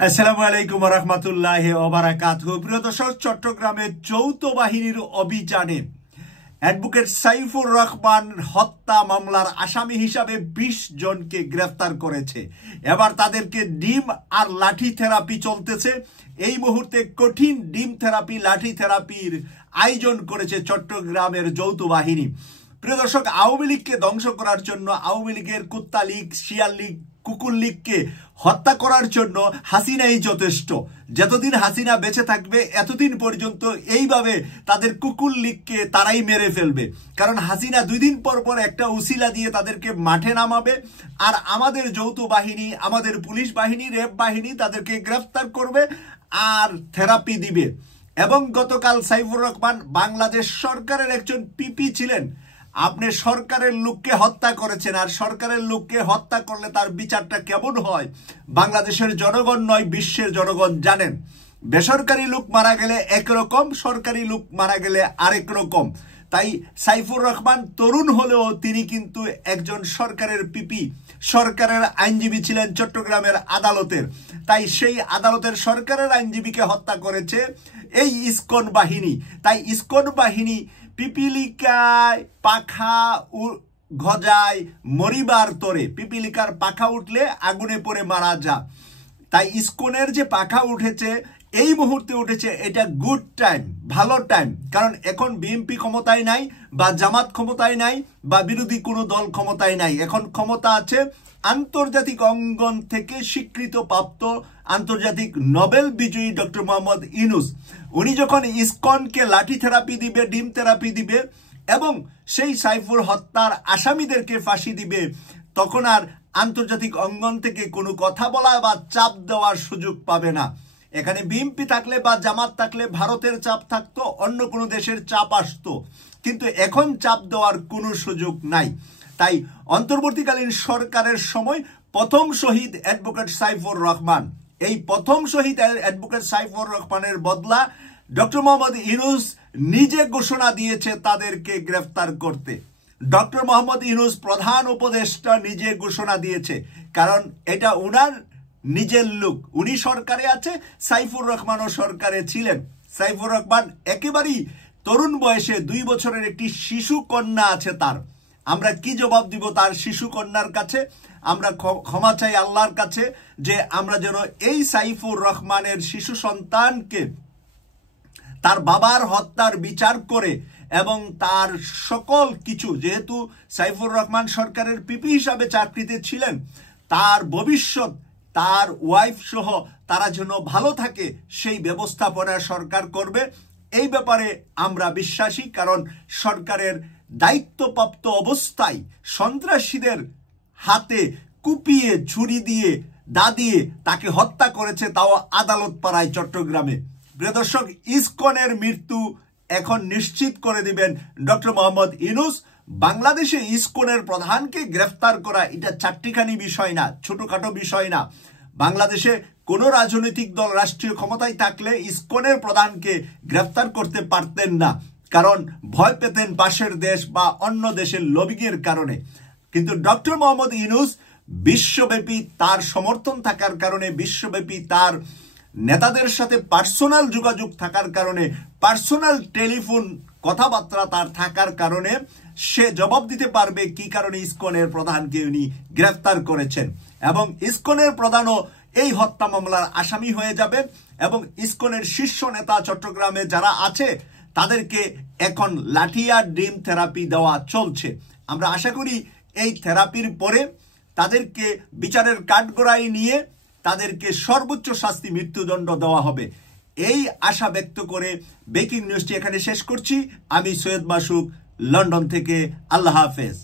আসসালামু আলাইকুম ওয়া রাহমাতুল্লাহি ওয়া বারাকাতুহু। প্রিয় দর্শক, চট্টগ্রামের যৌথ বাহিনীর অভিযানে অ্যাডভোকেট সাইফুর রহমান হত্যা মামলার আসামি হিসাবে ২০ জনকে গ্রেফতার করেছে। এবার তাদেরকে ডিম আর লাঠি থেরাপি চলতেছে। এই মুহূর্তে কঠিন ডিম থেরাপি, লাঠি থেরাপির আয়োজন করেছে চট্টগ্রামের যৌথ বাহিনী। প্রিয় দর্শক, আওয়ামী লীগকে ধ্বংস করার জন্য, আওয়ামী লীগের কুত্তা লীগ, শিয়াল লীগ, কুকুর লীগকে হত্যা করার জন্য হাসিনাই যথেষ্ট। যতদিন হাসিনা বেঁচে থাকবে এতদিন পর্যন্ত এইভাবে তাদের কুকুর লীগকে তারাই মেরে ফেলবে। কারণ হাসিনা 2 দিন পর পর একটা উসিলা দিয়ে তাদেরকে মাঠে নামাবে, আর আমাদের যৌথ বাহিনী, আমাদের পুলিশ বাহিনী, র্যাব বাহিনী তাদেরকে গ্রেফতার করবে আর থেরাপি দিবে। এবং গতকাল সাইফুর রহমান বাংলাদেশ সরকারের একজন পিপি ছিলেন। আপনি সরকারের লোককে হত্যা করেছেন, আর সরকারের লোককে হত্যা করলে তার বিচারটা কেমন হয় বাংলাদেশের জনগণ নয়, বিশ্বের জনগণ জানেন। বেসরকারি লোক মারা গেলে একরকম, সরকারি লোক মারা গেলে আরেক রকম। তাই সাইফুর রহমান তরুণ হলেও তিনি কিন্তু একজন সরকারের পিপি, সরকারের আইনজীবী ছিলেন চট্টগ্রামের আদালতের। তাই সেই আদালতের সরকারের আইনজীবীকে হত্যা করেছে এই ইসকন বাহিনী। তাই ইসকন বাহিনী পিপিলিকায় পাখা গজায় মরিবার তরে, পিপিলিকার পাখা উঠলে আগুনে পড়ে মারা যা। তাই ইসকনের যে পাখা উঠেছে, এই মুহূর্তে উঠেছে, এটা গুড টাইম, ভালো টাইম। কারণ এখন বিএনপি ক্ষমতায় নাই, বা জামাত ক্ষমতায় নাই, বা বিরোধী কোনো দল ক্ষমতায় নাই। এখন ক্ষমতা আছে আন্তর্জাতিক অঙ্গন থেকে স্বীকৃত প্রাপ্ত আন্তর্জাতিক নোবেল বিজয়ী ডক্টর মোহাম্মদ ইউনূস। উনি যখন ইসকনকে লাঠি থেরাপি দিবে, ডিম থেরাপি দিবে এবং সেই সাইফুর হত্যার আসামিদেরকে ফাঁসি দিবে, তখন আর আন্তর্জাতিক অঙ্গন থেকে কোনো কথা বলা বা চাপ দেওয়ার সুযোগ পাবে না। এখানে বিএনপি থাকলে বা জামাত থাকলে ভারতের চাপ থাকতো, অন্য কোনো দেশের চাপ আসতো, কিন্তু এখন চাপ দেওয়ার কোনো সুযোগ নাই। তাই অন্তর্বর্তীকালীন সরকারের সময় প্রথম শহীদ অ্যাডভোকেট সাইফুর রহমান, এই প্রথম শহীদ অ্যাডভোকেট সাইফুর রহমানের বদলা ডক্টর মোহাম্মদ ইউনূস নিজে ঘোষণা দিয়েছে তাদেরকে গ্রেফতার করতে। ডক্টর মোহাম্মদ ইউনূস প্রধান উপদেষ্টা নিজে ঘোষণা দিয়েছে, কারণ এটা উনার নিজের লোক। উনি সরকারে আছে, সাইফুর রহমানও সরকারে ছিলেন। সাইফুর রহমান একেবারেই তরুণ বয়সে, 2 বছরের একটি শিশু কন্যা আছে তার। আমরা কি জবাব দিব তার শিশু কন্যার কাছে? আমরা ক্ষমা চাই আল্লাহর কাছে যে আমরা যেন এই সাইফুর রহমানের শিশু সন্তানকে তার বাবার হত্যার বিচার করে এবং তার সকল কিছু, যেহেতু সাইফুর রহমান সরকারের পিপি হিসাবে চাকরিতে ছিলেন, তার ভবিষ্যৎ, তার ওয়াইফ সহ তারা যেন ভালো থাকে সেই ব্যবস্থাপনা সরকার করবে। এই ব্যাপারে আমরা বিশ্বাসী, কারণ সরকারের দায়িত্বপ্রাপ্ত অবস্থায় সন্ত্রাসীদের হাতে কুপিয়ে, ছুরি দিয়ে, দা দিয়ে তাকে হত্যা করেছে, তাও আদালত পাড়ায় চট্টগ্রামে। প্রিয় দর্শক, ইসকনের মৃত্যু এখন নিশ্চিত করে দিবেন ডক্টর মোহাম্মদ ইউনূস। বাংলাদেশে ইসকনের প্রধানকে গ্রেফতার করা এটা চারটিখানি বিষয় না, ছোটখাটো বিষয় না। বাংলাদেশে কোনো রাজনৈতিক দল রাষ্ট্রীয় ক্ষমতায় থাকলে ইসকনের প্রধানকে গ্রেফতার করতে পারতেন না, কারণ ভয় পেতেন পাশের দেশ বা অন্য দেশের লবিংয়ের কারণে। কিন্তু ডক্টর মোহাম্মদ ইউনূস বিশ্বব্যাপী তার সমর্থন থাকার কারণে, বিশ্বব্যাপী তার নেতাদের সাথে পার্সোনাল যোগাযোগ থাকার কারণে, পার্সোনাল টেলিফোন কথাবার্তা তার থাকার কারণে সে জবাব দিতে পারবে কি কারণে ইসকনের প্রধানকে উনি গ্রেফতার করেছেন। এবং ইসকনের প্রধানও এই হত্যা মামলার আসামি হয়ে যাবেন। এবং ইসকনের শীর্ষ নেতা চট্টগ্রামে যারা আছে তাদেরকে এখন লাঠি আর ডিম থেরাপি দেওয়া চলছে। আমরা আশা করি এই থেরাপির পরে তাদেরকে বিচারের কাঠগড়ায় নিয়ে তাদেরকে সর্বোচ্চ শাস্তি, মৃত্যুদণ্ড দেওয়া হবে। এই আশা ব্যক্ত করে ব্রেকিং নিউজটি এখানে শেষ করছি। আমি সৈয়দ মাসুক, লন্ডন থেকে। আল্লাহ হাফেজ।